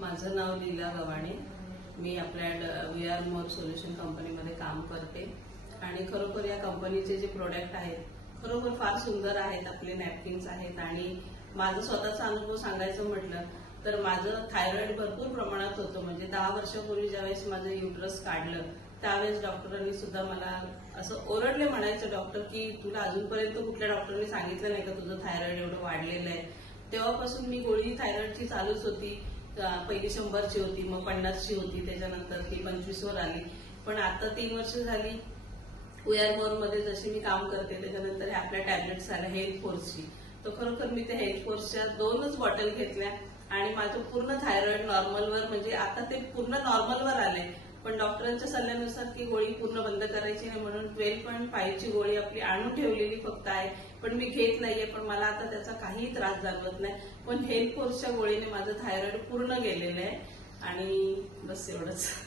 माझं नाव लीला गव्हाणे मी आपल्या we are more solution कंपनीमध्ये काम करते. आणि खरोखर या कंपनीचे जे प्रोडक्ट आहेत खरोखर फार सुंदर आहेत आपले नॅपकिन्स आहेत. आणि माझा स्वतःचा अनुभव सांगायचं म्हटलं तर माझं थायरॉइड भरपूर प्रमाणात होतं. म्हणजे दहा वर्षापूर्वी ज्यावेळेस माझं युट्रस काढलं त्यावेळेस डॉक्टरांनी सुद्धा मला असं ओरडले म्हणायचं डॉक्टर की तुला अजूनपर्यंत कुठल्या डॉक्टरने सांगितलं नाही का तुझं थायरॉइड एवढं वाढलेलं आहे? तेव्हापासून मी गोळी थायरॉइडची चालूच होती. पहिली शंभरची होती मग पन्नासची होती त्याच्यानंतर ती पंचवीसवर आली. पण आता तीन वर्ष झाली उयारमध्ये जशी मी काम करते त्याच्यानंतर हे आपल्या टॅबलेट्स आल्या हेल्थ फोर्सची तर खरोखर मी त्या हेल्थ फोर्सच्या दोनच बॉटल घेतल्या आणि माझं पूर्ण थायरॉइड नॉर्मलवर म्हणजे आता ते पूर्ण नॉर्मलवर आले पण डॉक्टरांच्या सल्ल्यानुसार ती गोळी पूर्ण बंद करायची नाही म्हणून ट्वेल्व पॉईंट फाईव्हची गोळी आपली आणून ठेवलेली फक्त आहे. पण मी घेत नाहीये पण मला आता त्याचा काहीही त्रास जाणवत नाही. पण हेल्थ फोर्सच्या गोळीने माझं थायरॉइड पूर्ण गेलेलं आहे. आणि बस एवढंच.